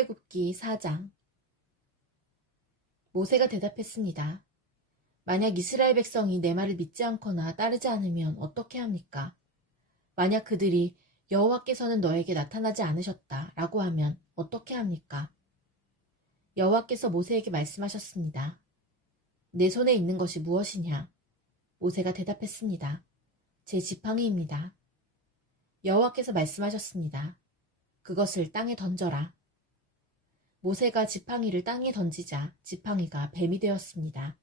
출애굽기 4장. 모세가 대답했습니다. 만약 이스라엘 백성이 내 말을 믿지 않거나 따르지 않으면 어떻게 합니까? 만약 그들이 여호와께서는 너에게 나타나지 않으셨다 라고 하면 어떻게 합니까? 여호와께서 모세에게 말씀하셨습니다. 내 손에 있는 것이 무엇이냐? 모세가 대답했습니다. 제 지팡이입니다. 여호와께서 말씀하셨습니다. 그것을 땅에 던져라. 모세가 지팡이를 땅에 던지자 지팡이가 뱀이 되었습니다.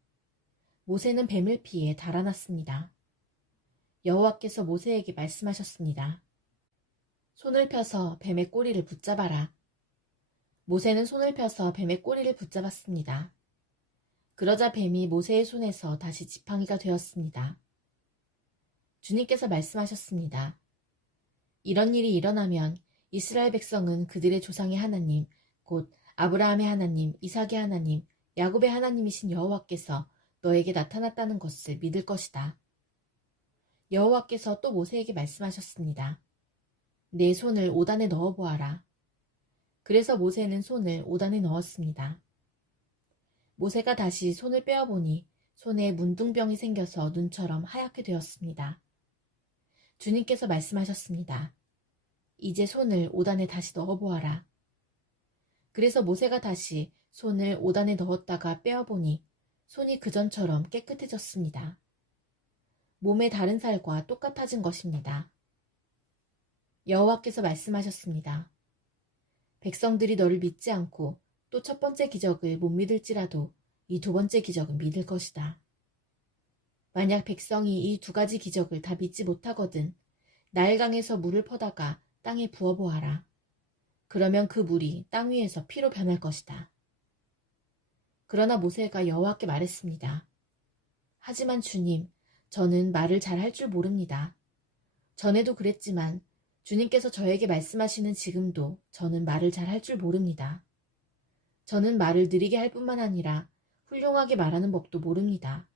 모세는 뱀을 피해 달아났습니다. 여호와께서 모세에게 말씀하셨습니다. 손을 펴서 뱀의 꼬리를 붙잡아라. 모세는 손을 펴서 뱀의 꼬리를 붙잡았습니다. 그러자 뱀이 모세의 손에서 다시 지팡이가 되었습니다. 주님께서 말씀하셨습니다. 이런 일이 일어나면 이스라엘 백성은 그들의 조상의 하나님, 곧 아브라함의 하나님, 이삭의 하나님, 야곱의 하나님이신 여호와께서 너에게 나타났다는 것을 믿을 것이다. 여호와께서 또 모세에게 말씀하셨습니다. 내 손을 오단에 넣어보아라. 그래서 모세는 손을 오단에 넣었습니다. 모세가 다시 손을 빼어보니 손에 문둥병이 생겨서 눈처럼 하얗게 되었습니다. 주님께서 말씀하셨습니다. 이제 손을 오단에 다시 넣어보아라. 그래서 모세가 다시 손을 오단에 넣었다가 빼어보니 손이 그전처럼 깨끗해졌습니다. 몸의 다른 살과 똑같아진 것입니다. 여호와께서 말씀하셨습니다. 백성들이 너를 믿지 않고 또 첫 번째 기적을 못 믿을지라도 이 두 번째 기적은 믿을 것이다. 만약 백성이 이 두 가지 기적을 다 믿지 못하거든 나일강에서 물을 퍼다가 땅에 부어보아라. 그러면 그 물이 땅 위에서 피로 변할 것이다. 그러나 모세가 여호와께 말했습니다. 하지만 주님, 저는 말을 잘 할 줄 모릅니다. 전에도 그랬지만 주님께서 저에게 말씀하시는 지금도 저는 말을 잘 할 줄 모릅니다. 저는 말을 느리게 할 뿐만 아니라 훌륭하게 말하는 법도 모릅니다.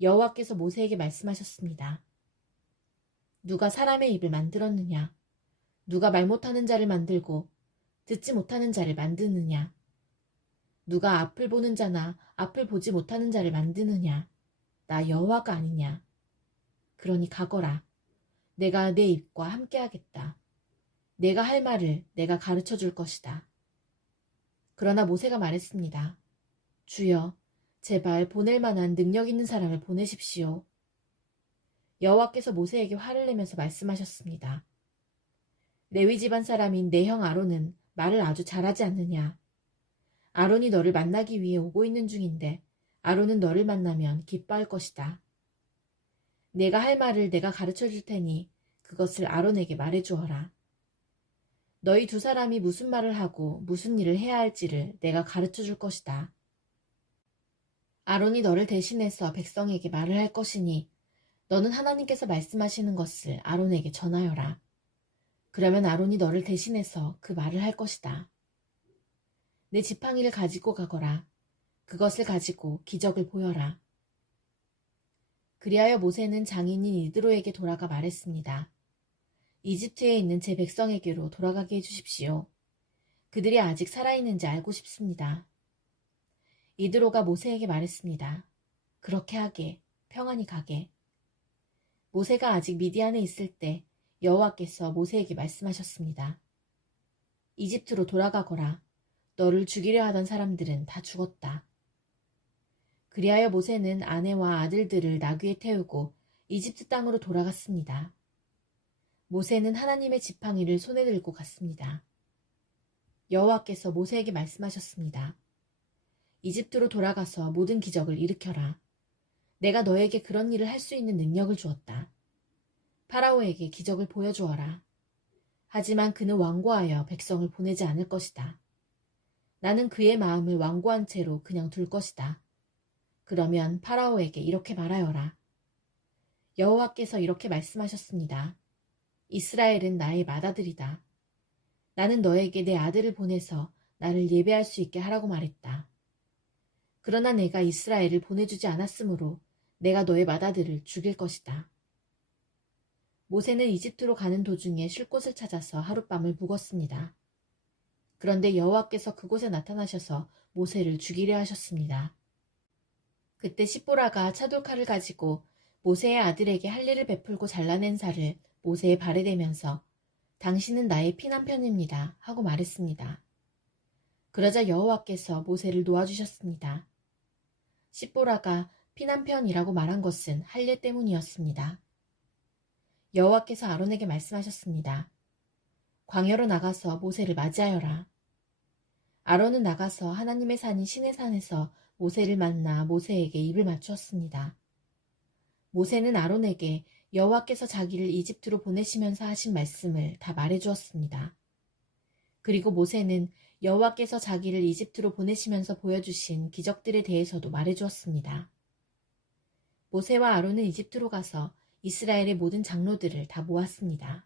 여호와께서 모세에게 말씀하셨습니다. 누가 사람의 입을 만들었느냐? 누가 말 못하는 자를 만들고 듣지 못하는 자를 만드느냐? 누가 앞을 보는 자나 앞을 보지 못하는 자를 만드느냐? 나 여호와가 아니냐? 그러니 가거라. 내가 내 입과 함께하겠다. 내가 할 말을 내가 가르쳐 줄 것이다. 그러나 모세가 말했습니다. 주여, 제발 보낼 만한 능력 있는 사람을 보내십시오. 여호와께서 모세에게 화를 내면서 말씀하셨습니다. 레위 집안 사람인 내 형 아론은 말을 아주 잘하지 않느냐? 아론이 너를 만나기 위해 오고 있는 중인데 아론은 너를 만나면 기뻐할 것이다. 내가 할 말을 내가 가르쳐 줄 테니 그것을 아론에게 말해 주어라. 너희 두 사람이 무슨 말을 하고 무슨 일을 해야 할지를 내가 가르쳐 줄 것이다. 아론이 너를 대신해서 백성에게 말을 할 것이니 너는 하나님께서 말씀하시는 것을 아론에게 전하여라. 그러면 아론이 너를 대신해서 그 말을 할 것이다. 내 지팡이를 가지고 가거라. 그것을 가지고 기적을 보여라. 그리하여 모세는 장인인 이드로에게 돌아가 말했습니다. 이집트에 있는 제 백성에게로 돌아가게 해주십시오. 그들이 아직 살아있는지 알고 싶습니다. 이드로가 모세에게 말했습니다. 그렇게 하게, 평안히 가게. 모세가 아직 미디안에 있을 때 여호와께서 모세에게 말씀하셨습니다. 이집트로 돌아가거라. 너를 죽이려 하던 사람들은 다 죽었다. 그리하여 모세는 아내와 아들들을 나귀에 태우고 이집트 땅으로 돌아갔습니다. 모세는 하나님의 지팡이를 손에 들고 갔습니다. 여호와께서 모세에게 말씀하셨습니다. 이집트로 돌아가서 모든 기적을 일으켜라. 내가 너에게 그런 일을 할 수 있는 능력을 주었다. 파라오에게 기적을 보여주어라. 하지만 그는 완고하여 백성을 보내지 않을 것이다. 나는 그의 마음을 완고한 채로 그냥 둘 것이다. 그러면 파라오에게 이렇게 말하여라. 여호와께서 이렇게 말씀하셨습니다. 이스라엘은 나의 맏아들이다. 나는 너에게 내 아들을 보내서 나를 예배할 수 있게 하라고 말했다. 그러나 내가 이스라엘을 보내주지 않았으므로 내가 너의 맏아들을 죽일 것이다. 모세는 이집트로 가는 도중에 쉴 곳을 찾아서 하룻밤을 묵었습니다. 그런데 여호와께서 그곳에 나타나셔서 모세를 죽이려 하셨습니다. 그때 십보라가 차돌칼을 가지고 모세의 아들에게 할례를 베풀고 잘라낸 살을 모세의 발에 대면서 당신은 나의 피난편입니다 하고 말했습니다. 그러자 여호와께서 모세를 놓아주셨습니다. 십보라가 피난편이라고 말한 것은 할례 때문이었습니다. 여호와께서 아론에게 말씀하셨습니다. 광야로 나가서 모세를 맞이하여라. 아론은 나가서 하나님의 산인 시내산에서 모세를 만나 모세에게 입을 맞추었습니다. 모세는 아론에게 여호와께서 자기를 이집트로 보내시면서 하신 말씀을 다 말해주었습니다. 그리고 모세는 여호와께서 자기를 이집트로 보내시면서 보여주신 기적들에 대해서도 말해주었습니다. 모세와 아론은 이집트로 가서 이스라엘의 모든 장로들을 다 모았습니다.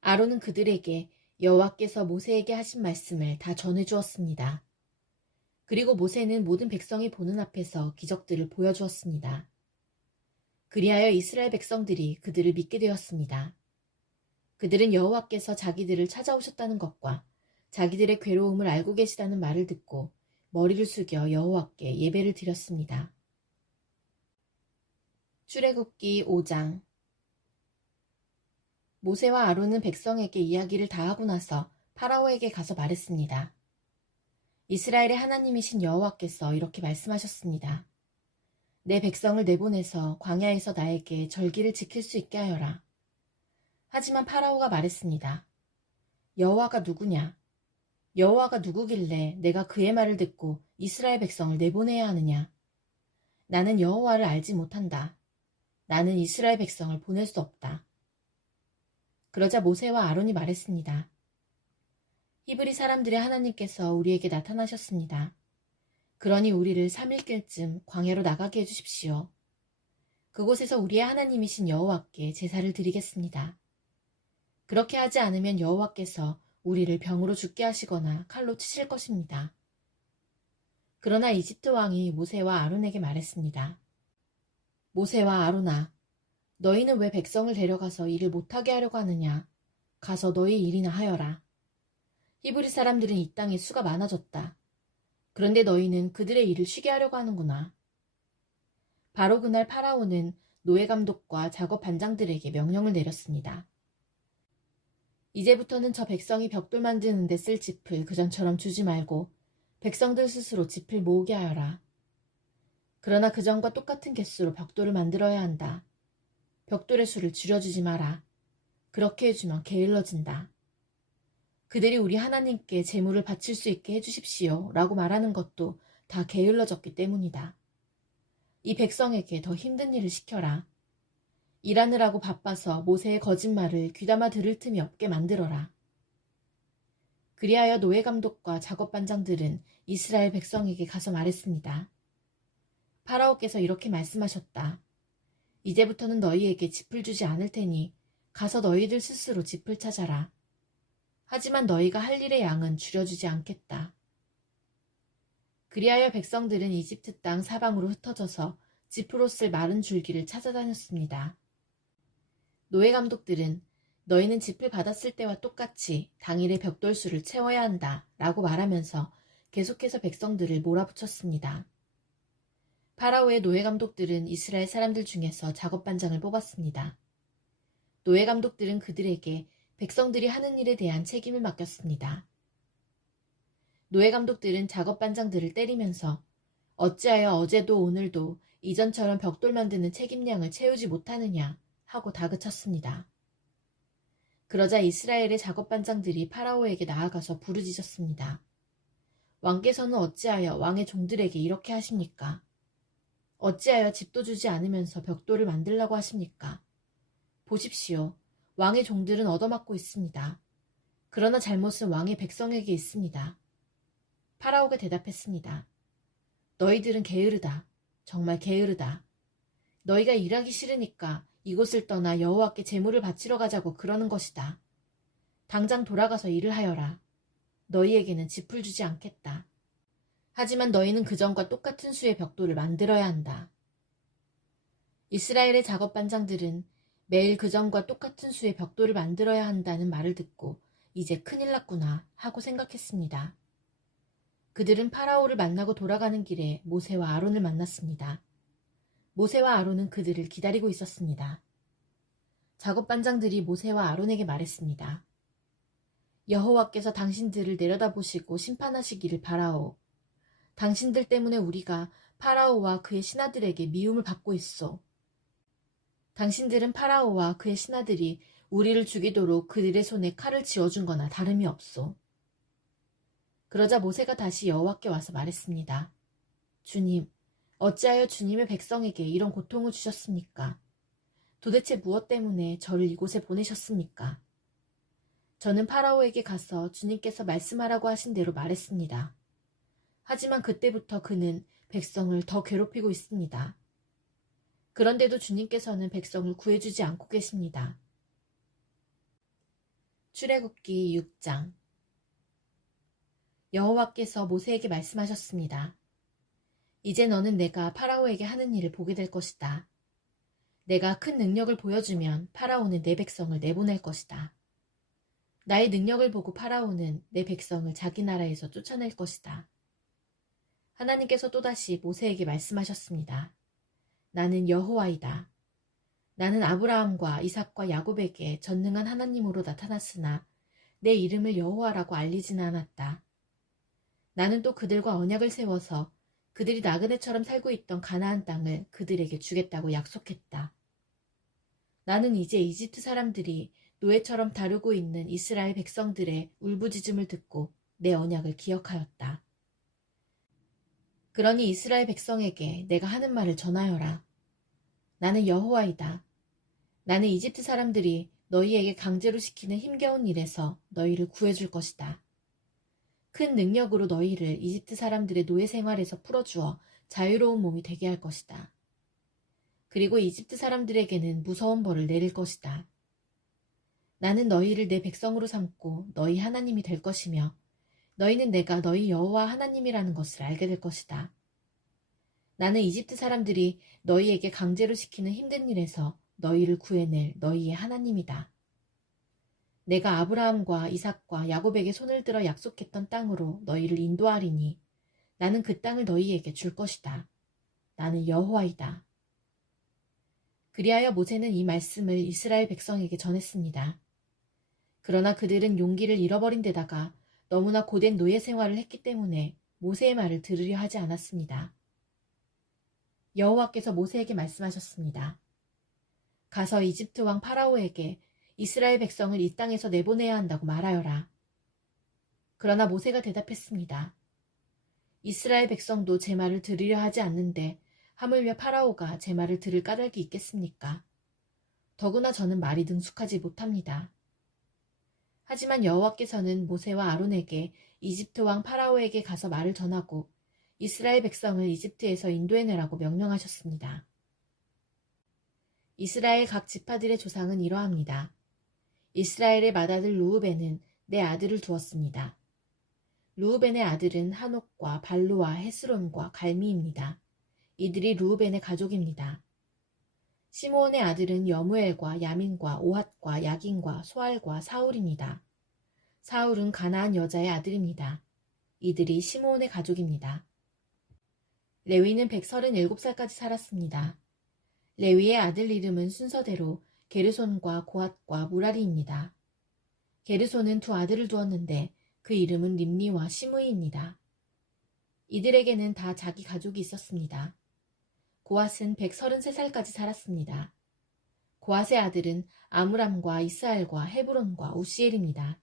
아론은 그들에게 여호와께서 모세에게 하신 말씀을 다 전해주었습니다. 그리고 모세는 모든 백성이 보는 앞에서 기적들을 보여주었습니다. 그리하여 이스라엘 백성들이 그들을 믿게 되었습니다. 그들은 여호와께서 자기들을 찾아오셨다는 것과 자기들의 괴로움을 알고 계시다는 말을 듣고 머리를 숙여 여호와께 예배를 드렸습니다. 출애굽기 5장. 모세와 아론은 백성에게 이야기를 다 하고 나서 파라오에게 가서 말했습니다. 이스라엘의 하나님이신 여호와께서 이렇게 말씀하셨습니다. 내 백성을 내보내서 광야에서 나에게 절기를 지킬 수 있게 하여라. 하지만 파라오가 말했습니다. 여호와가 누구냐? 여호와가 누구길래 내가 그의 말을 듣고 이스라엘 백성을 내보내야 하느냐? 나는 여호와를 알지 못한다. 나는 이스라엘 백성을 보낼 수 없다. 그러자 모세와 아론이 말했습니다. 히브리 사람들의 하나님께서 우리에게 나타나셨습니다. 그러니 우리를 3일길쯤 광야로 나가게 해주십시오. 그곳에서 우리의 하나님이신 여호와께 제사를 드리겠습니다. 그렇게 하지 않으면 여호와께서 우리를 병으로 죽게 하시거나 칼로 치실 것입니다. 그러나 이집트 왕이 모세와 아론에게 말했습니다. 모세와 아론아, 너희는 왜 백성을 데려가서 일을 못하게 하려고 하느냐? 가서 너희 일이나 하여라. 히브리 사람들은 이 땅에 수가 많아졌다. 그런데 너희는 그들의 일을 쉬게 하려고 하는구나. 바로 그날 파라오는 노예 감독과 작업 반장들에게 명령을 내렸습니다. 이제부터는 저 백성이 벽돌 만드는 데 쓸 짚을 그전처럼 주지 말고 백성들 스스로 짚을 모으게 하여라. 그러나 그전과 똑같은 개수로 벽돌을 만들어야 한다. 벽돌의 수를 줄여주지 마라. 그렇게 해주면 게을러진다. 그들이 우리 하나님께 제물을 바칠 수 있게 해주십시오 라고 말하는 것도 다 게을러졌기 때문이다. 이 백성에게 더 힘든 일을 시켜라. 일하느라고 바빠서 모세의 거짓말을 귀담아 들을 틈이 없게 만들어라. 그리하여 노예 감독과 작업 반장들은 이스라엘 백성에게 가서 말했습니다. 파라오께서 이렇게 말씀하셨다. 이제부터는 너희에게 짚을 주지 않을 테니 가서 너희들 스스로 짚을 찾아라. 하지만 너희가 할 일의 양은 줄여주지 않겠다. 그리하여 백성들은 이집트 땅 사방으로 흩어져서 짚으로 쓸 마른 줄기를 찾아다녔습니다. 노예 감독들은 너희는 짚을 받았을 때와 똑같이 당일의 벽돌수를 채워야 한다 라고 말하면서 계속해서 백성들을 몰아붙였습니다. 파라오의 노예 감독들은 이스라엘 사람들 중에서 작업 반장을 뽑았습니다. 노예 감독들은 그들에게 백성들이 하는 일에 대한 책임을 맡겼습니다. 노예 감독들은 작업 반장들을 때리면서 어찌하여 어제도 오늘도 이전처럼 벽돌 만드는 책임량을 채우지 못하느냐 하고 다그쳤습니다. 그러자 이스라엘의 작업 반장들이 파라오에게 나아가서 부르짖었습니다. 왕께서는 어찌하여 왕의 종들에게 이렇게 하십니까? 어찌하여 집도 주지 않으면서 벽돌을 만들라고 하십니까? 보십시오. 왕의 종들은 얻어맞고 있습니다. 그러나 잘못은 왕의 백성에게 있습니다. 파라오가 대답했습니다. 너희들은 게으르다. 정말 게으르다. 너희가 일하기 싫으니까 이곳을 떠나 여호와께 제물을 바치러 가자고 그러는 것이다. 당장 돌아가서 일을 하여라. 너희에게는 짚을 주지 않겠다. 하지만 너희는 그전과 똑같은 수의 벽돌을 만들어야 한다. 이스라엘의 작업 반장들은 매일 그전과 똑같은 수의 벽돌을 만들어야 한다는 말을 듣고 이제 큰일 났구나 하고 생각했습니다. 그들은 파라오를 만나고 돌아가는 길에 모세와 아론을 만났습니다. 모세와 아론은 그들을 기다리고 있었습니다. 작업반장들이 모세와 아론에게 말했습니다. 여호와께서 당신들을 내려다보시고 심판하시기를 바라오. 당신들 때문에 우리가 파라오와 그의 신하들에게 미움을 받고 있소. 당신들은 파라오와 그의 신하들이 우리를 죽이도록 그들의 손에 칼을 쥐어준 거나 다름이 없소. 그러자 모세가 다시 여호와께 와서 말했습니다. 주님, 어찌하여 주님의 백성에게 이런 고통을 주셨습니까? 도대체 무엇 때문에 저를 이곳에 보내셨습니까? 저는 파라오에게 가서 주님께서 말씀하라고 하신 대로 말했습니다. 하지만 그때부터 그는 백성을 더 괴롭히고 있습니다. 그런데도 주님께서는 백성을 구해주지 않고 계십니다. 출애굽기 6장. 여호와께서 모세에게 말씀하셨습니다. 이제 너는 내가 파라오에게 하는 일을 보게 될 것이다. 내가 큰 능력을 보여주면 파라오는 내 백성을 내보낼 것이다. 나의 능력을 보고 파라오는 내 백성을 자기 나라에서 쫓아낼 것이다. 하나님께서 또다시 모세에게 말씀하셨습니다. 나는 여호와이다. 나는 아브라함과 이삭과 야곱에게 전능한 하나님으로 나타났으나 내 이름을 여호와라고 알리지는 않았다. 나는 또 그들과 언약을 세워서 그들이 나그네처럼 살고 있던 가나안 땅을 그들에게 주겠다고 약속했다. 나는 이제 이집트 사람들이 노예처럼 다루고 있는 이스라엘 백성들의 울부짖음을 듣고 내 언약을 기억하였다. 그러니 이스라엘 백성에게 내가 하는 말을 전하여라. 나는 여호와이다. 나는 이집트 사람들이 너희에게 강제로 시키는 힘겨운 일에서 너희를 구해줄 것이다. 큰 능력으로 너희를 이집트 사람들의 노예 생활에서 풀어주어 자유로운 몸이 되게 할 것이다. 그리고 이집트 사람들에게는 무서운 벌을 내릴 것이다. 나는 너희를 내 백성으로 삼고 너희 하나님이 될 것이며 너희는 내가 너희 여호와 하나님이라는 것을 알게 될 것이다. 나는 이집트 사람들이 너희에게 강제로 시키는 힘든 일에서 너희를 구해낼 너희의 하나님이다. 내가 아브라함과 이삭과 야곱에게 손을 들어 약속했던 땅으로 너희를 인도하리니 나는 그 땅을 너희에게 줄 것이다. 나는 여호와이다. 그리하여 모세는 이 말씀을 이스라엘 백성에게 전했습니다. 그러나 그들은 용기를 잃어버린 데다가 너무나 고된 노예 생활을 했기 때문에 모세의 말을 들으려 하지 않았습니다. 여호와께서 모세에게 말씀하셨습니다. 가서 이집트 왕 파라오에게 이스라엘 백성을 이 땅에서 내보내야 한다고 말하여라. 그러나 모세가 대답했습니다. 이스라엘 백성도 제 말을 들으려 하지 않는데 하물며 파라오가 제 말을 들을 까닭이 있겠습니까? 더구나 저는 말이 능숙하지 못합니다. 하지만 여호와께서는 모세와 아론에게 이집트 왕 파라오에게 가서 말을 전하고 이스라엘 백성을 이집트에서 인도해내라고 명령하셨습니다. 이스라엘 각 지파들의 조상은 이러합니다. 이스라엘의 맏아들 루우벤은 내 아들을 두었습니다. 루우벤의 아들은 한옥과 발루와 헤스론과 갈미입니다. 이들이 루우벤의 가족입니다. 시므온의 아들은 여무엘과 야민과 오핫과 야긴과 소알과 사울입니다. 사울은 가나안 여자의 아들입니다. 이들이 시므온의 가족입니다. 레위는 137살까지 살았습니다. 레위의 아들 이름은 순서대로 게르손과 고핫과 무라리입니다. 게르손은 두 아들을 두었는데 그 이름은 림니와 시므이입니다. 이들에게는 다 자기 가족이 있었습니다. 고핫은 133살까지 살았습니다. 고핫의 아들은 아므람과 이스알과 헤브론과 우시엘입니다.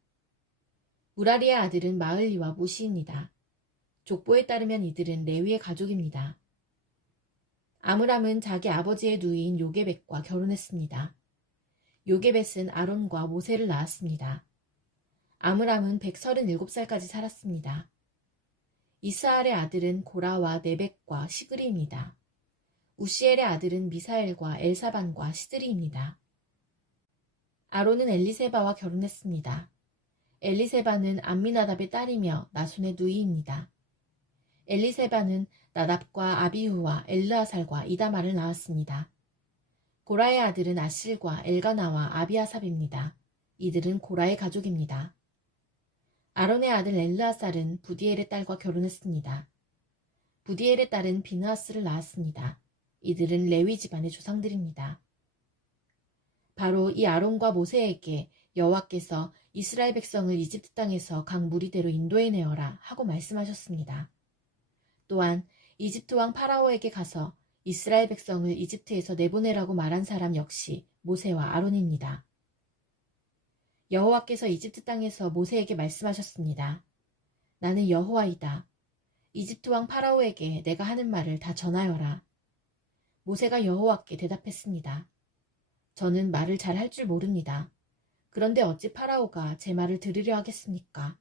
무라리의 아들은 마을리와 무시입니다. 족보에 따르면 이들은 레위의 가족입니다. 아므람은 자기 아버지의 누이인 요게벳과 결혼했습니다. 요게벳은 아론과 모세를 낳았습니다. 아므람은 137살까지 살았습니다. 이스알의 아들은 고라와 네벡과 시그리입니다. 우시엘의 아들은 미사엘과 엘사반과 시드리입니다. 아론은 엘리세바와 결혼했습니다. 엘리세바는 암미나답의 딸이며 나손의 누이입니다. 엘리세바는 나답과 아비후와 엘르아살과 이다말을 낳았습니다. 고라의 아들은 아실과 엘가나와 아비아삽입니다. 이들은 고라의 가족입니다. 아론의 아들 엘르아살은 부디엘의 딸과 결혼했습니다. 부디엘의 딸은 비느하스를 낳았습니다. 이들은 레위 집안의 조상들입니다. 바로 이 아론과 모세에게 여호와께서 이스라엘 백성을 이집트 땅에서 각 무리대로 인도해내어라 하고 말씀하셨습니다. 또한 이집트 왕 파라오에게 가서 이스라엘 백성을 이집트에서 내보내라고 말한 사람 역시 모세와 아론입니다. 여호와께서 이집트 땅에서 모세에게 말씀하셨습니다. 나는 여호와이다. 이집트 왕 파라오에게 내가 하는 말을 다 전하여라. 모세가 여호와께 대답했습니다. 저는 말을 잘 할 줄 모릅니다. 그런데 어찌 파라오가 제 말을 들으려 하겠습니까?